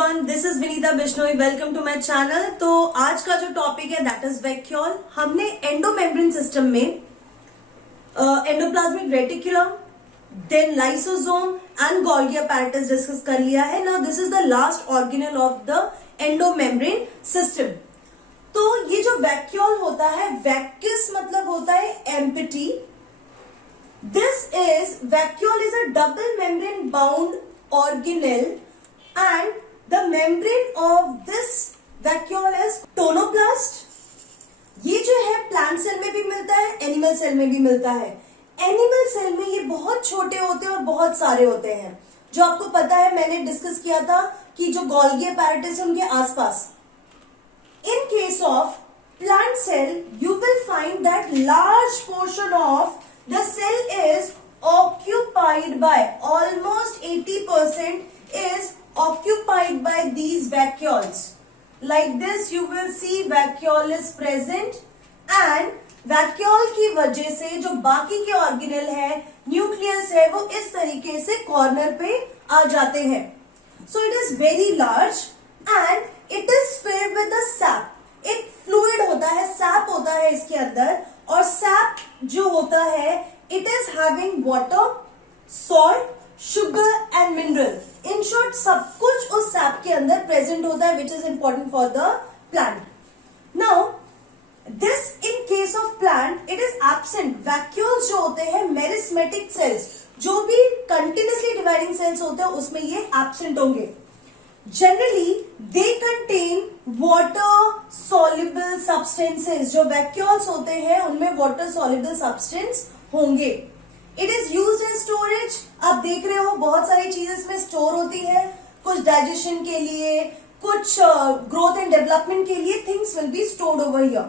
Everyone, this is Vinita Bishnoi. Welcome to my channel. तो आज का जो टॉपिक है दैट इज वैक्यूल। हमने एंडोमेम्ब्रेन सिस्टम में endoplasmic reticulum, then lysosome and Golgi apparatus discuss कर लिया है। Now this is the last organelle of the endomembrane system. तो ये जो वैक्यूल होता है, वैक्यूस मतलब होता है empty. This is vacuole is a double membrane bound organelle and the membrane of this vacuole is tonoplast। ये जो है प्लांट सेल में भी मिलता है, एनिमल सेल में भी मिलता है। एनिमल सेल में ये बहुत छोटे होते हैं और बहुत सारे होते हैं, जो आपको पता है, मैंने डिस्कस किया था कि जो गोल्गी अपैरेटस है उनके आसपास। In case of plant cell you will find that large portion of the cell is occupied by almost 80% is occupied by these vacuoles. Like this you will see vacuole is present and vacuole की वजह से जो बाकी के organelle है, nucleus है, वो इस तरीके से कॉर्नर पे आ जाते हैं। So it is very large and it is filled with the sap। एक फ्लूइड होता है, सैप होता है इसके अंदर, और सैप जो होता है it is having water, salt, sugar and mineral। In short, सब कुछ उस सैप के अंदर प्रेजेंट होता है, which is important for the plant। Now, this in case of plant, it is absent। Vacuoles जो होते हैं, मेरिस्मेटिक सेल्स, जो भी कंटिन्यूसली डिवाइडिंग सेल्स होते हैं, उसमें ये एब्सेंट होंगे। Generally, they contain water soluble substances। जो vacuoles होते हैं, उनमें water soluble substance होंगे। It is used in storage. आप देख रहे हो बहुत सारी चीजें इसमें स्टोर होती है, कुछ डाइजेशन के लिए, कुछ ग्रोथ एंड डेवलपमेंट के लिए। Things will be stored over here.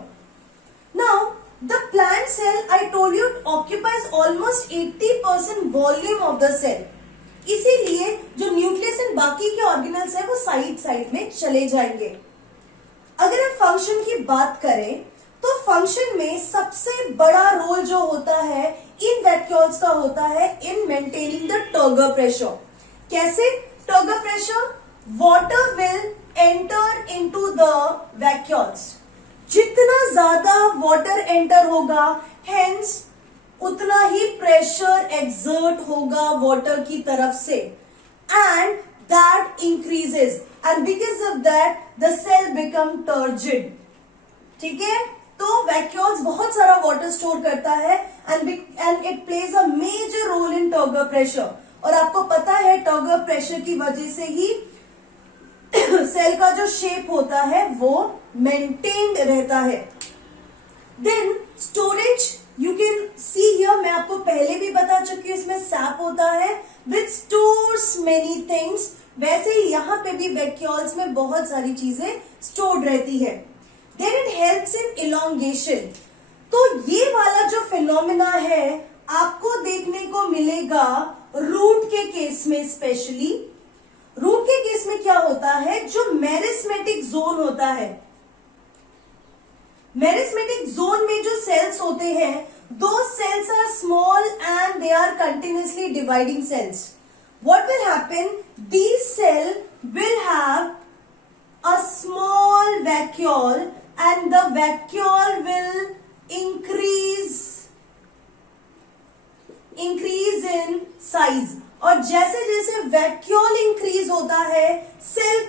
Now the plant cell, I told you, occupies almost 80% volume of the cell. इसीलिए जो न्यूक्लियस एंड बाकी के ऑर्गेनल्स है वो साइड साइड में चले जाएंगे। अगर हम फंक्शन की बात करें तो फंक्शन में सबसे बड़ा रोल जो होता है इन वैक्यूल्स का होता है in maintaining the turgor pressure. कैसे turgor pressure? Water will enter into the vacuoles. जितना ज्यादा वाटर एंटर होगा, हेंस उतना ही प्रेशर एक्सर्ट होगा वाटर की तरफ से, and that increases, and because of that the cell become turgid. ठीक है, तो वैक्यूल्स बहुत सारा वाटर स्टोर करता है and it plays a major role in turgor pressure. और आपको पता है टर्गर प्रेशर की वजह से ही सेल का जो शेप होता है वो मेंटेन्ड रहता है। Then storage, you can see here, मैं आपको पहले भी बता चुकी हूँ, इसमें सैप होता है विच स्टोर्स मेनी थिंग्स। वैसे ही यहाँ पे भी वैक्यूल्स में बहुत सारी चीजें स्टोर्ड रहती है। Then it helps in elongation। तो ये वाला जो फिनोमिना है आपको देखने को मिलेगा रूट के केस में। स्पेशली रूट के केस में क्या होता है, जो मेरिस्मेटिक जोन होता है, मेरिस्मेटिक जोन में जो सेल्स होते हैं, दो cells are small and they are continuously dividing cells. What will happen, these cell will have a small vacuole and the vacuole will increase in size। और जैसे जैसे vacuole increase होता है, सेल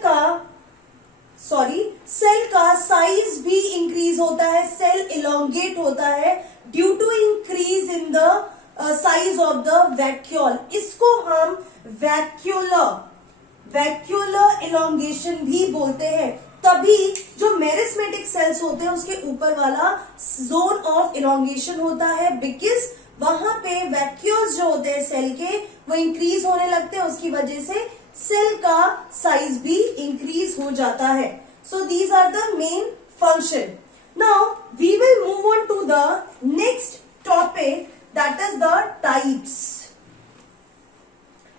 का साइज भी इंक्रीज होता है, cell elongate होता है due to increase in the size of the vacuole। इसको हम वैक्यूलर इलोंगेशन भी बोलते हैं। तभी जो मेरिस्मेटिक सेल्स होते हैं उसके ऊपर वाला जोन ऑफ इलोंगेशन होता है, बिकॉज वहां पे वैक्यूल्स जो होते हैं सेल के वो इंक्रीज होने लगते हैं, उसकी वजह से सेल का साइज भी इंक्रीज हो जाता है। So these are the main function. Now we will move on to the next topic that is the types.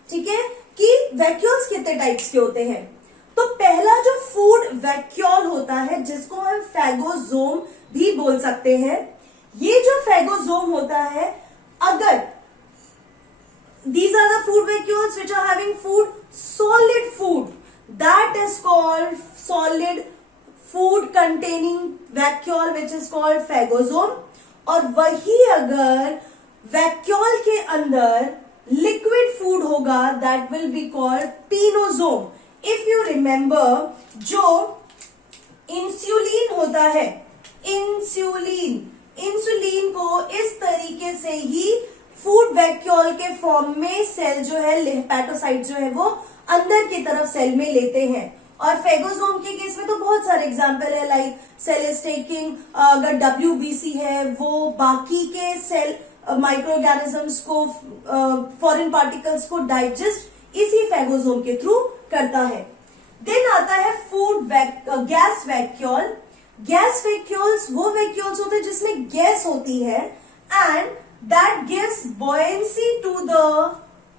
ठीक है, कि वैक्यूल्स कितने टाइप्स के होते हैं। तो पहला जो फूड वैक्यूल होता है, जिसको हम फैगोजोम भी बोल सकते हैं, ये जो फैगोजोम होता है, अगर these are the food vacuoles which are having food, solid food, that is called solid food containing vacuole which is called phagosome. और वही अगर वैक्यूल के अंदर लिक्विड फूड होगा that will be called pinosome. If you remember, जो insulin होता है, insulin को इस तरीके से ही फूड वैक्यूल के फॉर्म में सेल जो है, हेपेटोसाइट जो है वो अंदर की तरफ सेल में लेते हैं. और फेगोसोम के केस में तो बहुत सारे एग्जाम्पल है, लाइक सेल इज टेकिंग, अगर WBC है वो बाकी के सेल माइक्रो ऑर्गेनिजम्स को, फॉरेन पार्टिकल्स को डाइजेस्ट इसी फेगोसोम के थ्रू करता है. देन आता है food gas vacuole. Gas vacuoles वो वैक्यूल्स होते हैं जिसमें गैस होती है and that gives buoyancy to the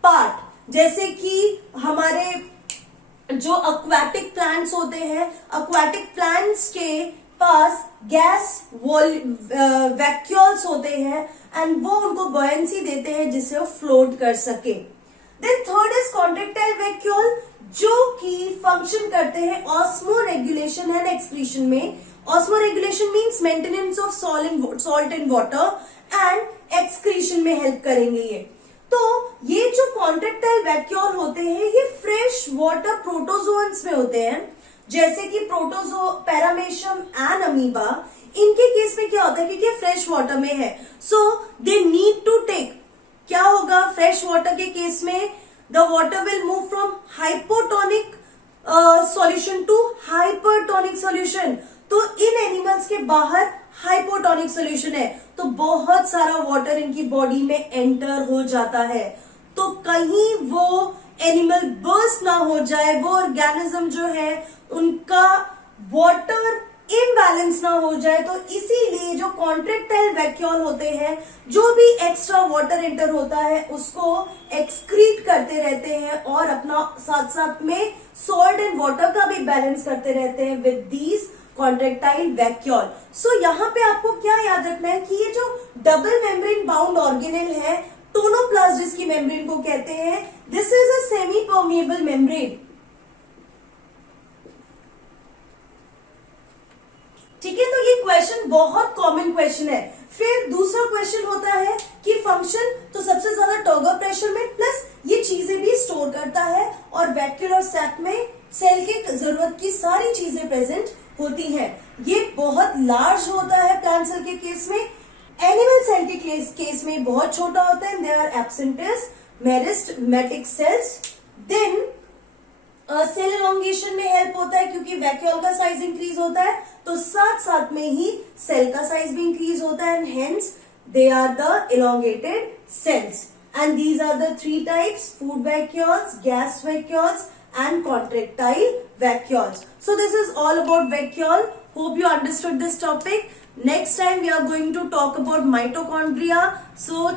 part. जैसे कि हमारे जो एक्वाटिक प्लांट्स होते हैं, एक्वाटिक प्लांट्स के पास गैस वैक्यूल्स होते हैं एंड वो उनको बॉयंसी देते हैं जिससे वो फ्लोट कर सके. Then third is contractile vacuole, जो कि फंक्शन करते हैं ऑस्मो रेगुलेशन एंड एक्सक्रीशन में. Osmoregulation means maintenance of salt in water and excretion में हेल्प करेंगे ये. तो ये जो कॉन्ट्रेक्टाइल वैक्यूल होते हैं ये फ्रेश वाटर प्रोटोजोअन्स में होते हैं, जैसे कि प्रोटोजो, पैरामेशियम एंड अमीबा. इनके केस में क्या होता है, क्योंकि फ्रेश वाटर में है, so they need to take, क्या होगा फ्रेश वाटर के केस में, the water will move from hypotonic solution to hypertonic solution. तो इन एनिमल्स के बाहर हाइपोटोनिक सॉल्यूशन है, तो बहुत सारा वाटर इनकी बॉडी में एंटर हो जाता है. तो कहीं वो एनिमल बर्स्ट ना हो जाए, वो ऑर्गेनिज्म जो है उनका वाटर इम्बैलेंस ना हो जाए, तो इसीलिए जो कॉन्ट्रेक्टाइल वैक्यूल होते हैं, जो भी एक्स्ट्रा वाटर एंटर होता है उसको एक्सक्रीट करते रहते हैं और अपना साथ साथ में सॉल्ट एंड वाटर का भी बैलेंस करते रहते हैं विद दीज कॉन्ट्रेक्टाइल वैक्यूल. सो यहाँ पे आपको क्या याद रखना है कि ये जो डबल मेम्ब्रेन बाउंड ऑर्गेनेल है, टोनोप्लास्ट जिसकी मेम्ब्रेन को कहते हैं, this is a semi permeable membrane. ठीक है, तो ये क्वेश्चन बहुत कॉमन क्वेश्चन है. फिर दूसरा क्वेश्चन होता है कि फंक्शन, तो सबसे ज्यादा टर्गर प्रेशर में, प्लस ये चीजें भी स्टोर करता है और वैक्यूलर सैक में सेल के जरूरत की सारी चीजें प्रेजेंट होती हैं. ये बहुत लार्ज होता है प्लांट सेल के केस में. एनिमल सेल के केस में बहुत छोटा होता है. They are absent is meristematic cells. Then cell elongation में हेल्प होता है क्योंकि वैक्यूल का साइज इंक्रीज होता है, तो साथ साथ में ही सेल का साइज भी इंक्रीज होता है and hence they are the elongated cells. And these are the three types: food vacuoles, gas vacuoles and contractile vacuoles. So this is all about vacuole. Hope you understood this topic. Next time we are going to talk about mitochondria. So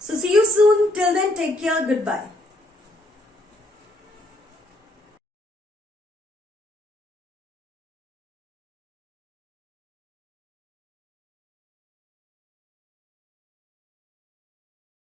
see you soon. Till then, take care. Goodbye.